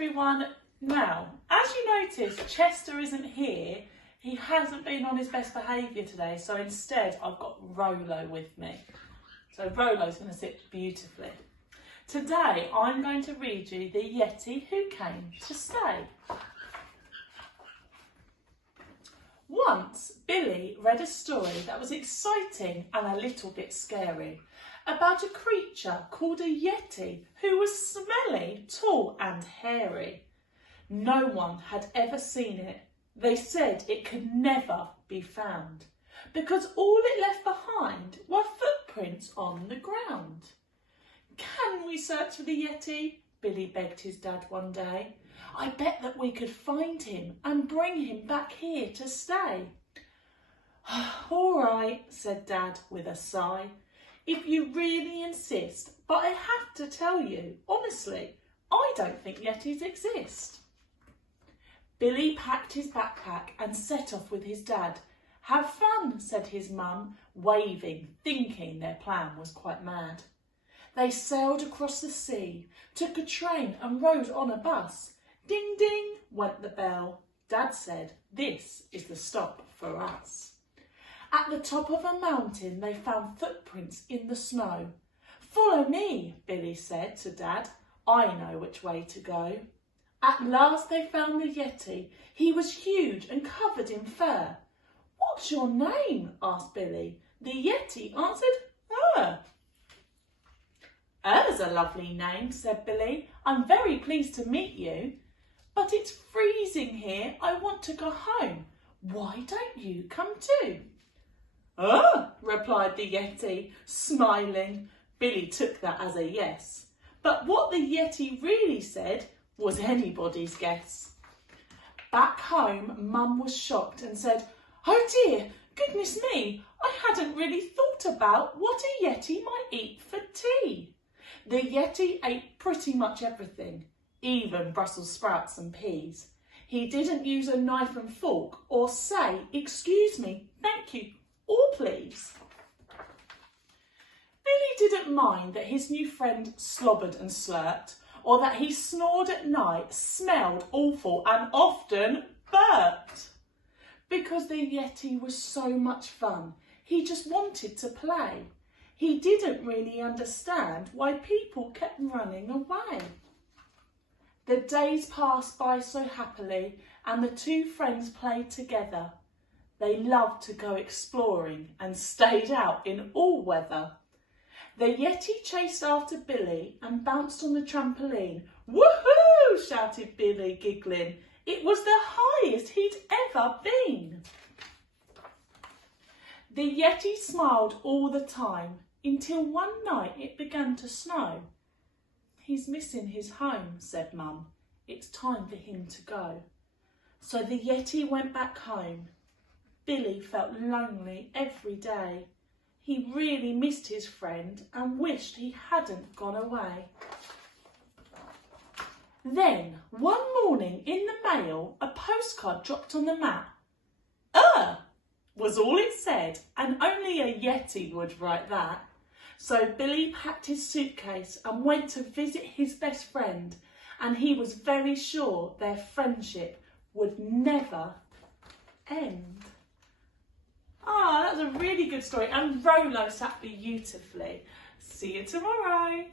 everyone. Now, as you notice, Chester isn't here. He hasn't been on his best behaviour today, so instead I've got Rolo with me. So Rolo's going to sit beautifully. Today I'm going to read you The Yeti Who Came to Stay. Once, Billy read a story that was exciting and a little bit scary about a creature called a Yeti who was smelly, tall and hairy. No one had ever seen it. They said it could never be found because all it left behind were footprints on the ground. "Can we search for the Yeti?" Billy begged his dad one day. "I bet that we could find him and bring him back here to stay." "All right," said Dad with a sigh, "if you really insist, but I have to tell you, honestly, I don't think Yetis exist." Billy packed his backpack and set off with his dad. "Have fun," said his mum, waving, thinking their plan was quite mad. They sailed across the sea, took a train and rode on a bus. Ding, ding, went the bell. Dad said, "This is the stop for us." At the top of a mountain, they found footprints in the snow. "Follow me," Billy said to Dad. "I know which way to go." At last they found the Yeti. He was huge and covered in fur. "What's your name?" asked Billy. The Yeti answered, "Ur's a lovely name," said Billy. "I'm very pleased to meet you. But it's freezing here. I want to go home. Why don't you come too?" Replied the Yeti, smiling. Billy took that as a yes. But what the Yeti really said was anybody's guess. Back home, Mum was shocked and said, "Oh dear, goodness me, I hadn't really thought about what a Yeti might eat for tea." The Yeti ate pretty much everything, even Brussels sprouts and peas. He didn't use a knife and fork or say, "Excuse me, thank you, or please." Billy didn't mind that his new friend slobbered and slurped, or that he snored at night, smelled awful and often burped. Because the Yeti was so much fun, he just wanted to play. He didn't really understand why people kept running away. The days passed by so happily and the two friends played together. They loved to go exploring and stayed out in all weather. The Yeti chased after Billy and bounced on the trampoline. "Woohoo!" shouted Billy, giggling. It was the highest he'd ever been. The Yeti smiled all the time until one night it began to snow. "He's missing his home," said Mum. "It's time for him to go." So the Yeti went back home. Billy felt lonely every day. He really missed his friend and wished he hadn't gone away. Then, one morning in the mail, a postcard dropped on the mat. Was all it said, and only a Yeti would write that. So Billy packed his suitcase and went to visit his best friend, and he was very sure their friendship would never end. That's a really good story, and Rolo sat beautifully. See you tomorrow.